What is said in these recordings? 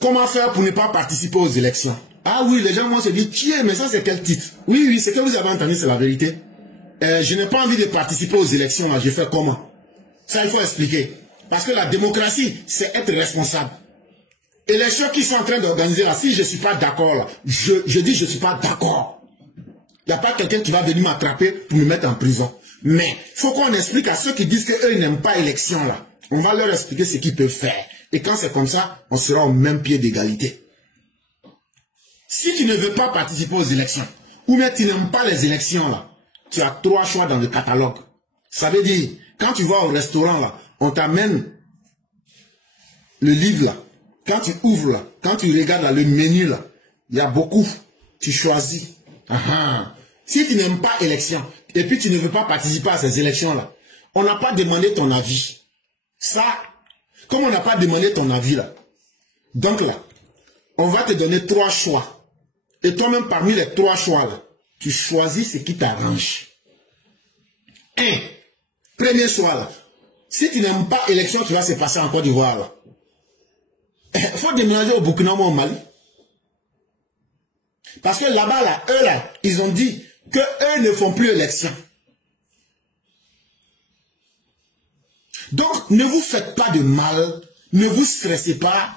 Comment faire pour ne pas participer aux élections? Ah oui, les gens vont se dire, tiens, mais ça c'est quel titre? Oui, oui, ce que vous avez entendu, c'est la vérité. Je n'ai pas envie de participer aux élections, là, je fais comment? Ça, il faut expliquer. Parce que la démocratie, c'est être responsable. Et les choses qui sont en train d'organiser là, si je ne suis pas d'accord là, je dis je ne suis pas d'accord. Il n'y a pas quelqu'un qui va venir m'attraper pour me mettre en prison. Mais il faut qu'on explique à ceux qui disent qu'eux n'aiment pas l'élection là. On va leur expliquer ce qu'ils peuvent faire. Et quand c'est comme ça, on sera au même pied d'égalité. Si tu ne veux pas participer aux élections, ou bien tu n'aimes pas les élections là, tu as 3 choix dans le catalogue. Ça veut dire, quand tu vas au restaurant là, on t'amène le livre là. Quand tu ouvres là, quand tu regardes là, le menu là, il y a beaucoup. Tu choisis. Si tu n'aimes pas élection, et puis tu ne veux pas participer à ces élections là, on n'a pas demandé ton avis. Ça, comme on n'a pas demandé ton avis là, donc là, on va te donner 3 choix. Et toi-même, parmi les 3 choix là, tu choisis ce qui t'arrange. 1. Premier choix là. Si tu n'aimes pas l'élection qui va se passer en Côte d'Ivoire là, il faut déménager au Burkina ou au Mali. Parce que là-bas, là, eux là, ils ont dit qu'eux ne font plus élection. Donc, ne vous faites pas de mal, ne vous stressez pas.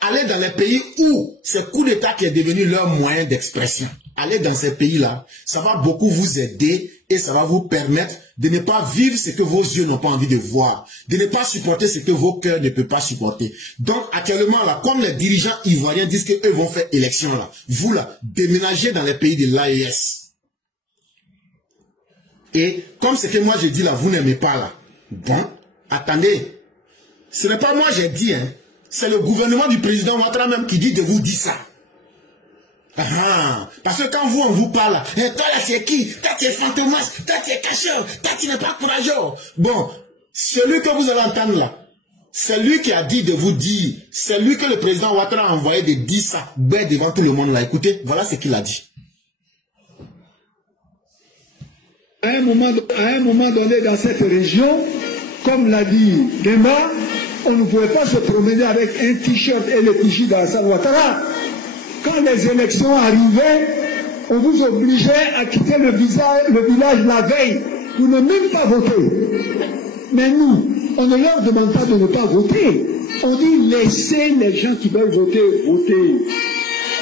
Allez dans les pays où c'est coup d'État qui est devenu leur moyen d'expression. Allez dans ces pays-là, ça va beaucoup vous aider et ça va vous permettre de ne pas vivre ce que vos yeux n'ont pas envie de voir, de ne pas supporter ce que vos cœurs ne peuvent pas supporter. Donc actuellement, là, comme les dirigeants ivoiriens disent qu'eux vont faire élection, là, vous là, déménagez dans les pays de l'AES. Et comme ce que moi je dis là, vous n'aimez pas là. Bon, attendez, ce n'est pas moi j'ai dit, hein. C'est le gouvernement du président Ouattara même qui dit de vous dire ça. Parce que quand vous, on vous parle, toi là c'est qui? Toi tu es fantomas, toi tu es cacheur, toi tu n'es pas courageux. Bon, celui que vous allez entendre là, c'est lui qui a dit de vous dire, c'est lui que le président Ouattara a envoyé de dire ça, devant tout le monde là. Écoutez, voilà ce qu'il a dit. À un moment donné dans cette région, comme l'a dit Demba, on ne pouvait pas se promener avec un t-shirt et le t-shirt d'Alassane Ouattara. Quand les élections arrivaient, on vous obligeait à quitter le village la veille pour ne même pas voter. Mais nous, on ne leur demande pas de ne pas voter. On dit laissez les gens qui veulent voter, voter.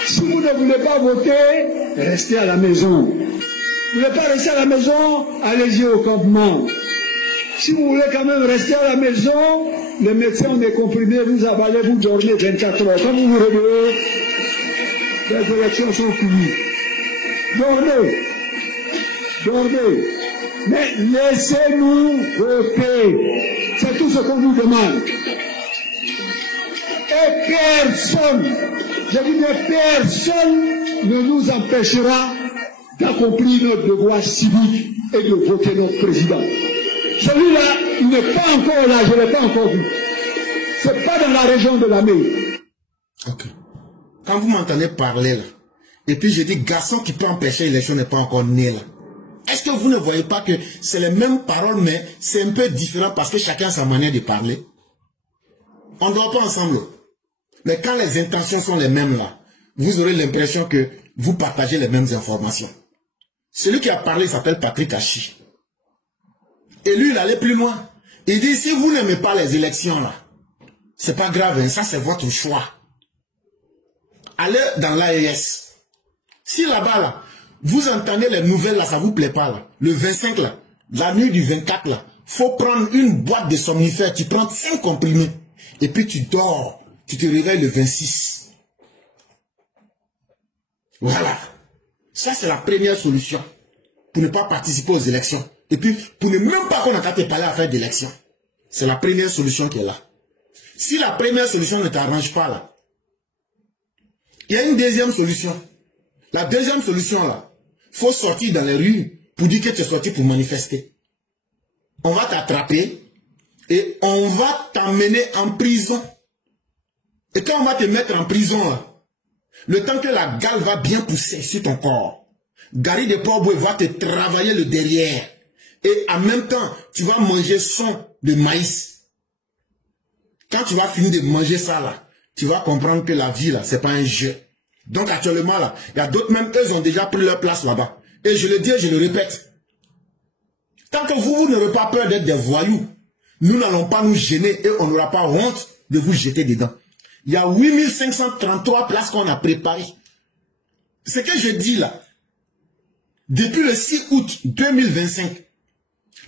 Si vous ne voulez pas voter, restez à la maison. Vous ne voulez pas rester à la maison, allez-y au campement. Si vous voulez quand même rester à la maison, les médecins ont des comprimés, vous avalez, vous dormez 24 heures. Quand vous vous réveillez, les élections sont finies. Dormez. Dormez. Mais laissez-nous voter. C'est tout ce qu'on vous demande. Et personne, je dis bien personne, ne nous empêchera d'accomplir notre devoir civique et de voter notre président. Celui-là, il n'est pas encore là, je ne l'ai pas encore vu. C'est pas dans la région de la mer. Ok. Quand vous m'entendez parler là, et puis je dis garçon qui peut empêcher l'élection n'est pas encore né là. Est-ce que vous ne voyez pas que c'est les mêmes paroles, mais c'est un peu différent parce que chacun a sa manière de parler? On ne dort pas ensemble. Mais quand les intentions sont les mêmes là, vous aurez l'impression que vous partagez les mêmes informations. Celui qui a parlé s'appelle Patrick Hachi. Et lui, il allait plus loin. Il dit, si vous n'aimez pas les élections là, c'est pas grave, hein, ça c'est votre choix. Allez dans l'AES. Si là-bas, là, vous entendez les nouvelles, là, ça vous plaît pas, là. Le 25, là, la nuit du 24, là, faut prendre une boîte de somnifères, tu prends 5 comprimés, et puis tu dors, tu te réveilles le 26. Voilà. Ça, c'est la première solution pour ne pas participer aux élections. Et puis, pour ne même pas qu'on a qu'à te parler à faire d'élections. C'est la première solution qui est là. Si la première solution ne t'arrange pas, là, il y a une deuxième solution. La deuxième solution, là, il faut sortir dans les rues pour dire que tu es sorti pour manifester. On va t'attraper et on va t'emmener en prison. Et quand on va te mettre en prison, là, le temps que la gale va bien pousser sur ton corps, Gary de Port-Boué va te travailler le derrière. Et en même temps, tu vas manger son de maïs. Quand tu vas finir de manger ça là, tu vas comprendre que la vie, là, c'est pas un jeu. Donc, actuellement, là, il y a d'autres, même eux, ont déjà pris leur place là-bas. Et je le dis et je le répète. Tant que vous n'aurez pas peur d'être des voyous, nous n'allons pas nous gêner et on n'aura pas honte de vous jeter dedans. Il y a 8533 places qu'on a préparées. Ce que je dis là, depuis le 6 août 2025,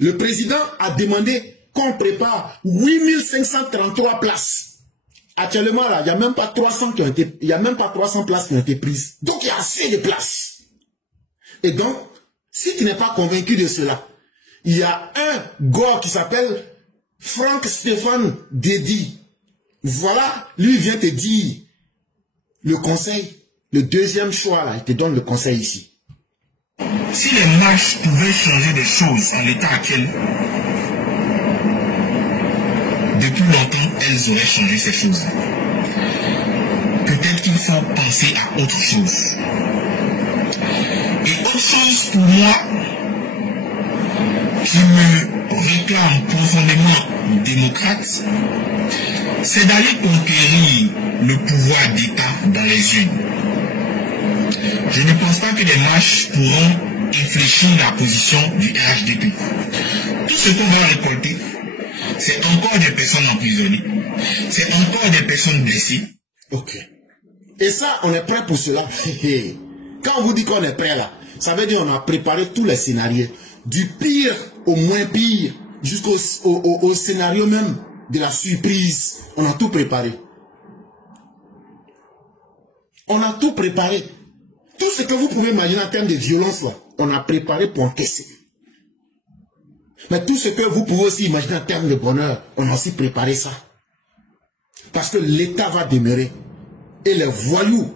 le président a demandé qu'on prépare 8533 places. Actuellement, là, il n'y a même pas 300 qui ont été, il y a même pas 300 places qui ont été prises. Donc, il y a assez de places. Et donc, si tu n'es pas convaincu de cela, il y a un gars qui s'appelle Franck Stéphane Dédi. Voilà, lui vient te dire le conseil, le deuxième choix, là, il te donne le conseil ici. Si les marches pouvaient changer des choses en l'état actuel, depuis longtemps, elles auraient changé ces choses. Peut-être qu'il faut penser à autre chose. Et autre chose pour moi, qui me réclame profondément démocrate, c'est d'aller conquérir le pouvoir d'État dans les urnes. Je ne pense pas que les marches pourront infléchir la position du RHDP. Tout ce qu'on va récolter, c'est encore des personnes emprisonnées, c'est encore des personnes blessées. Ok. Et ça, on est prêt pour cela. Quand on vous dit qu'on est prêt là, ça veut dire qu'on a préparé tous les scénarios. Du pire au moins pire, jusqu'au scénario même de la surprise. On a tout préparé. On a tout préparé. Tout ce que vous pouvez imaginer en termes de violence, là, on a préparé pour encaisser. Mais tout ce que vous pouvez aussi imaginer en termes de bonheur, on a aussi préparé ça. Parce que l'État va demeurer. Et les voyous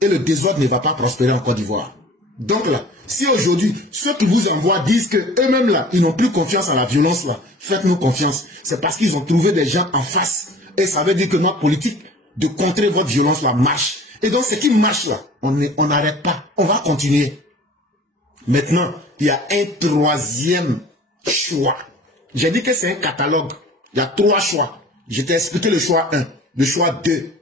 et le désordre ne va pas prospérer en Côte d'Ivoire. Donc là, si aujourd'hui, ceux qui vous envoient disent que eux-mêmes là, ils n'ont plus confiance en la violence là, faites-nous confiance. C'est parce qu'ils ont trouvé des gens en face. Et ça veut dire que notre politique de contrer votre violence là marche. Et donc ce qui marche là, on n'arrête pas. On va continuer. Maintenant, il y a un troisième choix. J'ai dit que c'est un catalogue. Il y a 3 choix. Je t'ai expliqué le choix 1, le choix 2.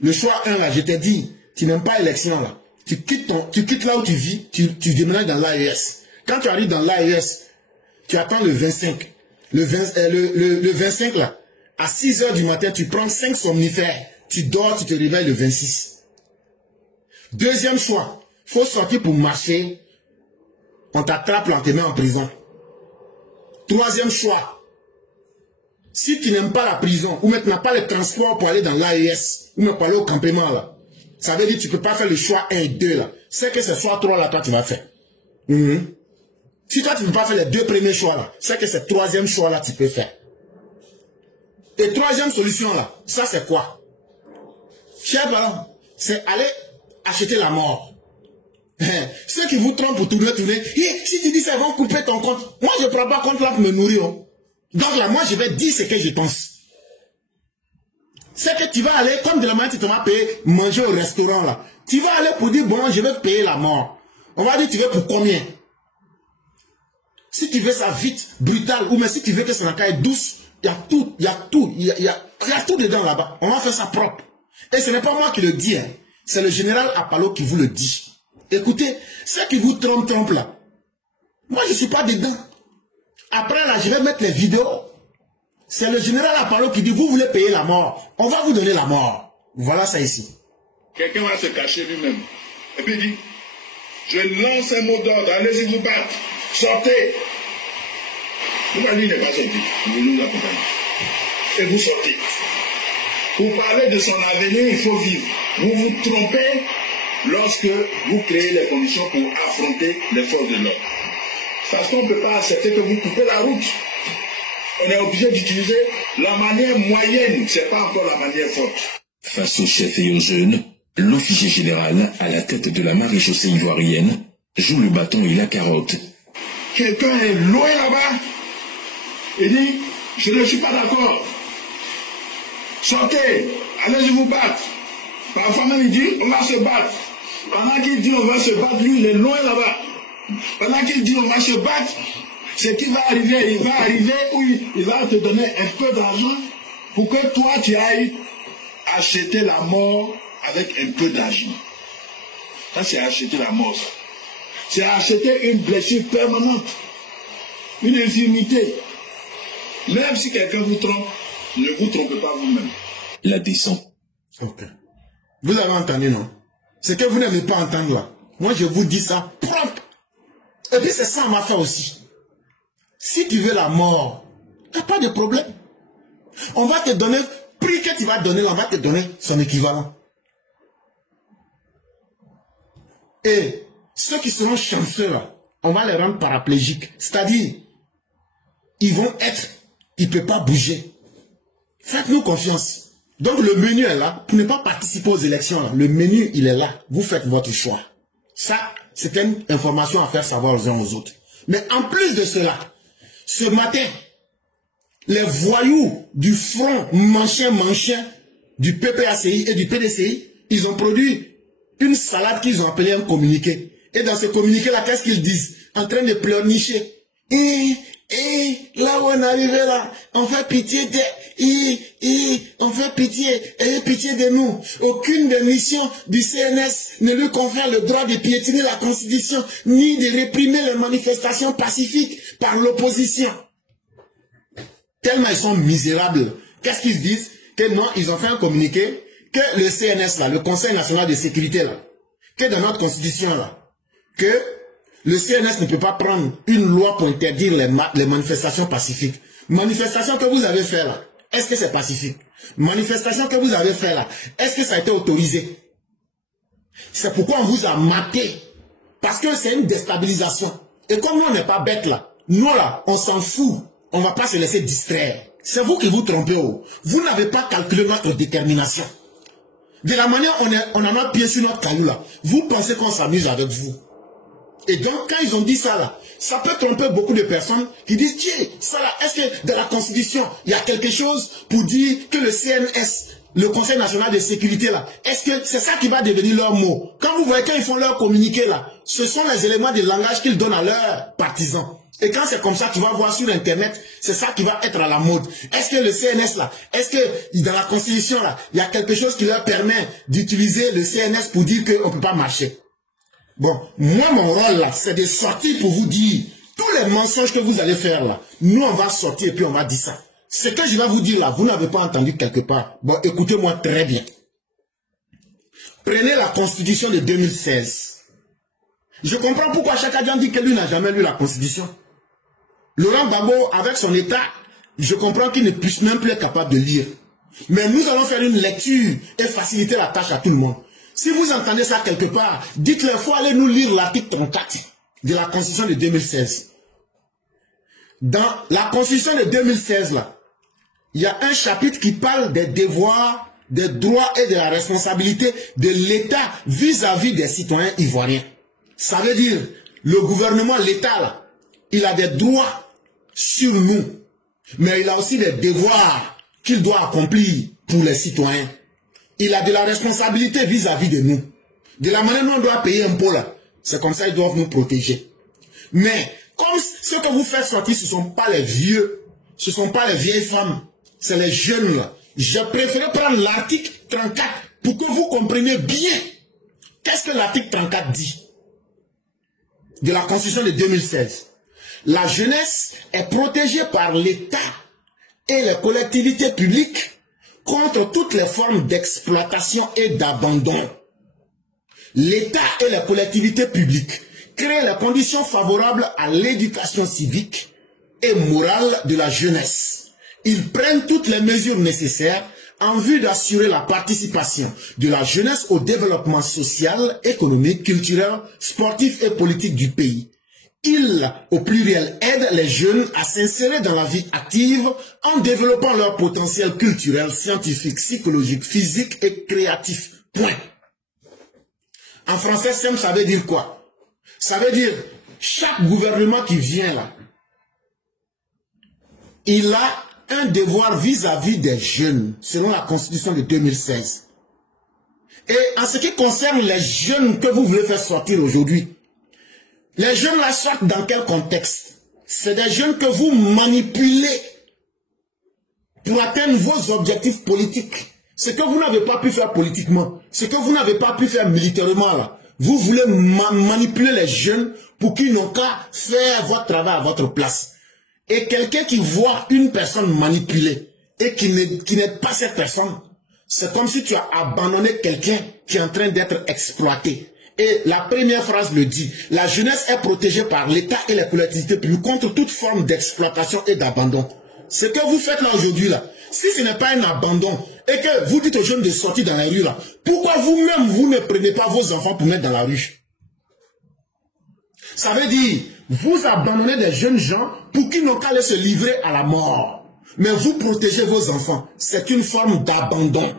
Le choix 1 là, je t'ai dit, tu n'aimes pas l'élection là. Tu quittes là où tu vis, tu déménages dans l'AES. Quand tu arrives dans l'AES, tu attends le 25. Le 25 là, à 6 h du matin, tu prends 5 somnifères. Tu dors, tu te réveilles le 26. Deuxième choix, il faut sortir pour marcher. On t'attrape, on te met en prison. Troisième choix, si tu n'aimes pas la prison, ou maintenant pas le transport pour aller dans l'AES, ou même pour aller au campement là, ça veut dire que tu ne peux pas faire le choix 1 et 2 là. C'est que c'est soit 3 là, toi tu vas faire. Si toi tu ne peux pas faire les 2 premiers choix là, c'est que c'est troisième choix là tu peux faire. Et troisième solution là, ça c'est quoi? Cher parents, c'est aller acheter la mort. Ceux qui vous trompent pour tourner, si tu dis ça, ils vont couper ton compte. Moi je ne prends pas compte là pour me nourrir. Donc là, moi je vais dire ce que je pense. C'est que tu vas aller, comme de la manière tu te vas payer, manger au restaurant là. Tu vas aller pour dire, bon, je vais payer la mort. On va dire, tu veux pour combien? Si tu veux ça vite, brutal, ou mais si tu veux que ça n'a qu'à être douce, il y a tout, il y a tout dedans là-bas. On va faire ça propre. Et ce n'est pas moi qui le dis, hein. C'est le général Apalo qui vous le dit. Écoutez, ceux qui vous trompent là, moi je ne suis pas dedans. Après là, je vais mettre les vidéos. C'est le général Apalo qui dit, vous voulez payer la mort. On va vous donner la mort. Voilà ça ici. Quelqu'un va se cacher lui-même. Et puis il dit, je lance un mot d'ordre, allez-y vous battre. Sortez. Pourquoi lui n'est pas sorti? Vous nous accompagnez. Et vous sortez. Pour parler de son avenir, il faut vivre. Vous vous trompez lorsque vous créez les conditions pour affronter les forces de l'ordre. Parce qu'on ne peut pas accepter que vous coupez la route. On est obligé d'utiliser la manière moyenne, ce n'est pas encore la manière forte. Face aux chefs et aux jeunes, l'officier général, à la tête de la maréchaussée ivoirienne, joue le bâton et la carotte. Quelqu'un est loin là-bas. Il dit, je ne suis pas d'accord. Sortez, allez-y vous battre. Parfois même il dit, on va se battre. Pendant qu'il dit, on va se battre, lui il est loin là-bas. Pendant qu'il dit, on va se battre, ce qui va arriver, il va arriver où il va te donner un peu d'argent pour que toi tu ailles acheter la mort avec un peu d'argent. Ça c'est acheter la mort. C'est acheter une blessure permanente, une infirmité. Même si quelqu'un vous trompe, ne vous trompez pas vous-même. La descente. Ok. Vous avez entendu, non? C'est que vous n'aimez pas entendre là. Moi, je vous dis ça propre. Et puis, c'est ça ma fait aussi. Si tu veux la mort, il n'y a pas de problème. On va te donner, prix que tu vas donner, on va te donner son équivalent. Et ceux qui seront chanceux là, on va les rendre paraplégiques. C'est-à-dire, ils vont être, ils ne peuvent pas bouger. Faites-nous confiance. Donc le menu est là. Pour ne pas participer aux élections, là, le menu, il est là. Vous faites votre choix. Ça, c'est une information à faire savoir aux uns aux autres. Mais en plus de cela, ce matin, les voyous du front manchin du PPACI et du PDCI, ils ont produit une salade qu'ils ont appelée un communiqué. Et dans ce communiqué-là, qu'est-ce qu'ils disent? En train de pleurnicher. Et là où on est arrivé là, on fait pitié on fait pitié, ayez pitié de nous. Aucune des missions du CNS ne lui confère le droit de piétiner la Constitution, ni de réprimer les manifestations pacifiques par l'opposition. Tellement ils sont misérables. Qu'est-ce qu'ils disent? Que non, ils ont fait un communiqué, que le CNS là, le Conseil national de sécurité là, que dans notre Constitution là, que le CNS ne peut pas prendre une loi pour interdire les manifestations pacifiques. Manifestations que vous avez fait là, est-ce que c'est pacifique? Manifestations que vous avez fait là, est-ce que ça a été autorisé? C'est pourquoi on vous a maté. Parce que c'est une déstabilisation. Et comme nous on n'est pas bêtes là, nous là, on s'en fout. On ne va pas se laisser distraire. C'est vous qui vous trompez. Oh. Vous n'avez pas calculé notre détermination. De la manière on en a pied sur notre caillou là, vous pensez qu'on s'amuse avec vous. Et donc, quand ils ont dit ça là, ça peut tromper beaucoup de personnes qui disent, tiens, ça là, est-ce que dans la Constitution, il y a quelque chose pour dire que le CNS, le Conseil national de sécurité là, est-ce que c'est ça qui va devenir leur mot? Quand vous voyez qu'ils font leur communiqué là, ce sont les éléments de langage qu'ils donnent à leurs partisans. Et quand c'est comme ça, tu vas voir sur Internet, c'est ça qui va être à la mode. Est-ce que le CNS là, est-ce que dans la Constitution là, il y a quelque chose qui leur permet d'utiliser le CNS pour dire qu'on ne peut pas marcher? Bon, moi, mon rôle là, c'est de sortir pour vous dire tous les mensonges que vous allez faire là. Nous, on va sortir et puis on va dire ça. Ce que je vais vous dire là, vous n'avez pas entendu quelque part. Bon, écoutez-moi très bien. Prenez la Constitution de 2016. Je comprends pourquoi Chakadian dit que lui n'a jamais lu la Constitution. Laurent Gbagbo, avec son état, je comprends qu'il ne puisse même plus être capable de lire. Mais nous allons faire une lecture et faciliter la tâche à tout le monde. Si vous entendez ça quelque part, dites-leur, il faut aller nous lire l'article 34 de la Constitution de 2016. Dans la Constitution de 2016, là, il y a un chapitre qui parle des devoirs, des droits et de la responsabilité de l'État vis-à-vis des citoyens ivoiriens. Ça veut dire, le gouvernement, l'État, là, il a des droits sur nous, mais il a aussi des devoirs qu'il doit accomplir pour les citoyens. Il a de la responsabilité vis-à-vis de nous. De la manière dont on doit payer un impôt là, c'est comme ça qu'ils doivent nous protéger. Mais, comme ce que vous faites sortir, ce ne sont pas les vieux, ce ne sont pas les vieilles femmes, c'est les jeunes là. Je préfère prendre l'article 34 pour que vous compreniez bien qu'est-ce que l'article 34 dit de la Constitution de 2016. La jeunesse est protégée par l'État et les collectivités publiques contre toutes les formes d'exploitation et d'abandon. L'État et les collectivités publiques créent les conditions favorables à l'éducation civique et morale de la jeunesse. Ils prennent toutes les mesures nécessaires en vue d'assurer la participation de la jeunesse au développement social, économique, culturel, sportif et politique du pays. Ils, au pluriel, aident les jeunes à s'insérer dans la vie active en développant leur potentiel culturel, scientifique, psychologique, physique et créatif. Point. En français, ça veut dire quoi? Ça veut dire, chaque gouvernement qui vient là, il a un devoir vis-à-vis des jeunes, selon la Constitution de 2016. Et en ce qui concerne les jeunes que vous voulez faire sortir aujourd'hui, les jeunes là sortent dans quel contexte? C'est des jeunes que vous manipulez pour atteindre vos objectifs politiques. Ce que vous n'avez pas pu faire politiquement, ce que vous n'avez pas pu faire militairement là, vous voulez manipuler les jeunes pour qu'ils n'ont qu'à faire votre travail à votre place. Et quelqu'un qui voit une personne manipulée et qui n'est pas cette personne, c'est comme si tu as abandonné quelqu'un qui est en train d'être exploité. Et la première phrase le dit, la jeunesse est protégée par l'État et les collectivités publiques contre toute forme d'exploitation et d'abandon. Ce que vous faites là aujourd'hui là, si ce n'est pas un abandon et que vous dites aux jeunes de sortir dans la rue là, pourquoi vous-même vous ne prenez pas vos enfants pour mettre dans la rue? Ça veut dire, vous abandonnez des jeunes gens pour qu'ils n'ont qu'à aller se livrer à la mort. Mais vous protégez vos enfants. C'est une forme d'abandon.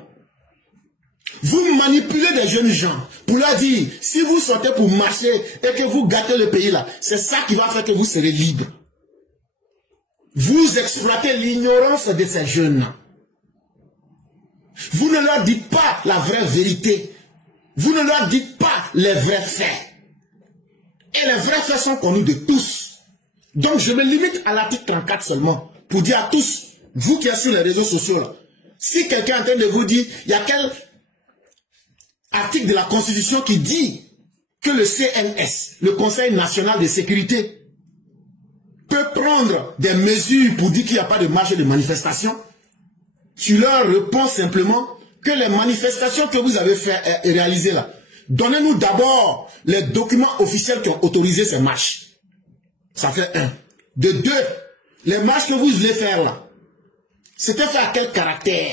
Vous manipulez des jeunes gens pour leur dire, si vous sortez pour marcher et que vous gâtez le pays là, c'est ça qui va faire que vous serez libre. Vous exploitez l'ignorance de ces jeunes. Vous ne leur dites pas la vraie vérité. Vous ne leur dites pas les vrais faits. Et les vrais faits sont connus de tous. Donc je me limite à l'article 34 seulement pour dire à tous, vous qui êtes sur les réseaux sociaux là, si quelqu'un est en train de vous dire, il y a quel article de la Constitution qui dit que le CNS, le Conseil national de sécurité, peut prendre des mesures pour dire qu'il n'y a pas de marche et de manifestation, tu leur réponds simplement que les manifestations que vous avez réalisées là, donnez-nous d'abord les documents officiels qui ont autorisé ces marches. Ça fait un. De deux, les marches que vous voulez faire là, c'était fait à quel caractère?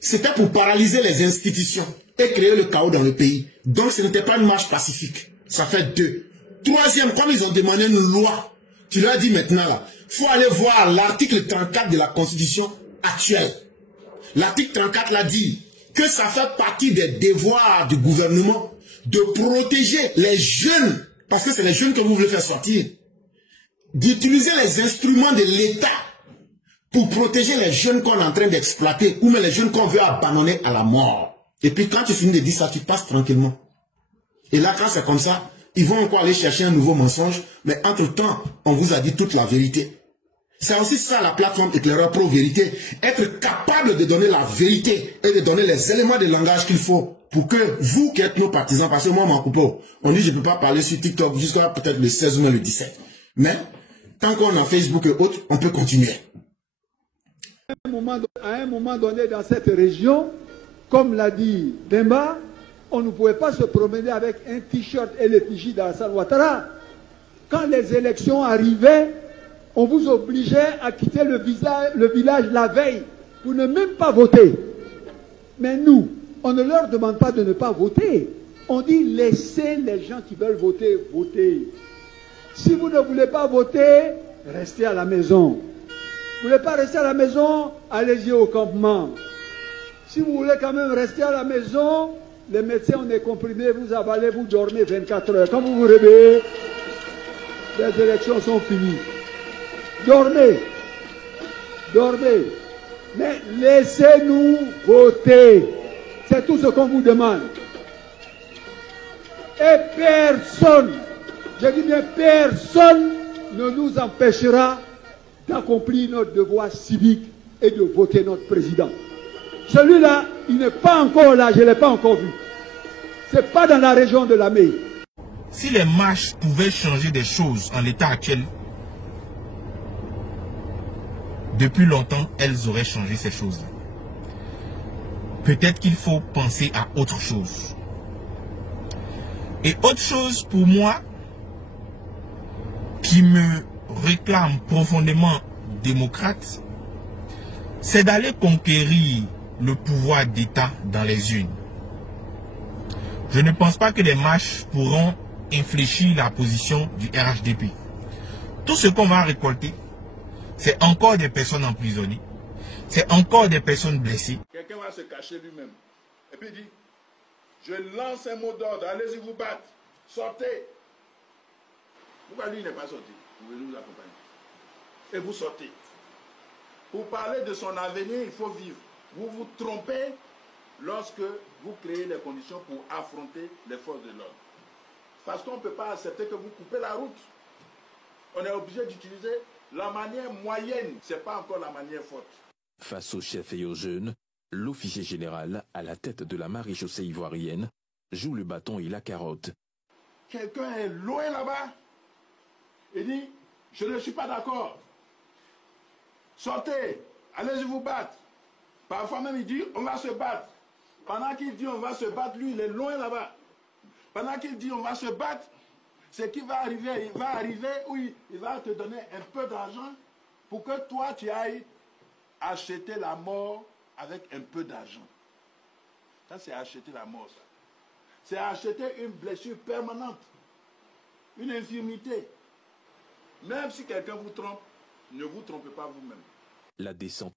C'était pour paralyser les institutions et créer le chaos dans le pays. Donc ce n'était pas une marche pacifique. Ça fait deux. Troisième, comme ils ont demandé une loi, tu leur dis maintenant là, il faut aller voir l'article 34 de la Constitution actuelle. L'article 34 l'a dit que ça fait partie des devoirs du gouvernement de protéger les jeunes, parce que c'est les jeunes que vous voulez faire sortir, d'utiliser les instruments de l'État pour protéger les jeunes qu'on est en train d'exploiter ou même les jeunes qu'on veut abandonner à la mort. Et puis quand tu finis de dire ça, tu passes tranquillement. Et là, quand c'est comme ça, ils vont encore aller chercher un nouveau mensonge, mais entre-temps, on vous a dit toute la vérité. C'est aussi ça la plateforme éclaireur pro-vérité. Être capable de donner la vérité et de donner les éléments de langage qu'il faut pour que vous qui êtes nos partisans, parce que moi, mon coupeau, on dit je ne peux pas parler sur TikTok jusqu'à peut-être le 16 ou même le 17. Mais, tant qu'on a Facebook et autres, on peut continuer. À un moment donné dans cette région, comme l'a dit Demba, on ne pouvait pas se promener avec un t-shirt et l'effigie d'Alassane Ouattara. Quand les élections arrivaient, on vous obligeait à quitter le village la veille pour ne même pas voter. Mais nous, on ne leur demande pas de ne pas voter. On dit laissez les gens qui veulent voter, voter. Si vous ne voulez pas voter, restez à la maison. Vous ne voulez pas rester à la maison, allez-y au campement. Si vous voulez quand même rester à la maison, les médecins ont des comprimés, vous avalez, vous dormez 24 heures. Quand vous vous réveillez, les élections sont finies. Dormez. Dormez. Mais laissez-nous voter. C'est tout ce qu'on vous demande. Et personne, je dis bien personne, ne nous empêchera d'accomplir notre devoir civique et de voter notre président. Celui-là, il n'est pas encore là, je ne l'ai pas encore vu. Ce n'est pas dans la région de la Mey. Si les marches pouvaient changer des choses en l'état actuel, depuis longtemps, elles auraient changé ces choses-là. Peut-être qu'il faut penser à autre chose. Et autre chose pour moi, qui me réclame profondément démocrate, c'est d'aller conquérir le pouvoir d'État dans les urnes. Je ne pense pas que les marches pourront infléchir la position du RHDP. Tout ce qu'on va récolter, c'est encore des personnes emprisonnées, c'est encore des personnes blessées. Quelqu'un va se cacher lui-même. Et puis il dit, je lance un mot d'ordre, allez-y vous battre, sortez. Pourquoi lui n'est pas sorti? Vous pouvez nous accompagner. Et vous sortez. Pour parler de son avenir, il faut vivre. Vous vous trompez lorsque vous créez les conditions pour affronter les forces de l'ordre. Parce qu'on ne peut pas accepter que vous coupez la route. On est obligé d'utiliser la manière moyenne. Ce n'est pas encore la manière forte. Face aux chefs et aux jeunes, l'officier général, à la tête de la maréchaussée ivoirienne, joue le bâton et la carotte. Quelqu'un est loin là-bas et dit, je ne suis pas d'accord. Sortez, allez-y vous battre. Parfois même il dit, on va se battre. Pendant qu'il dit, on va se battre, lui, il est loin là-bas. Pendant qu'il dit, on va se battre, c'est qu'il va arriver, oui, il va te donner un peu d'argent pour que toi, tu ailles acheter la mort avec un peu d'argent. Ça, c'est acheter la mort, ça. C'est acheter une blessure permanente, une infirmité. Même si quelqu'un vous trompe, ne vous trompez pas vous-même. La descente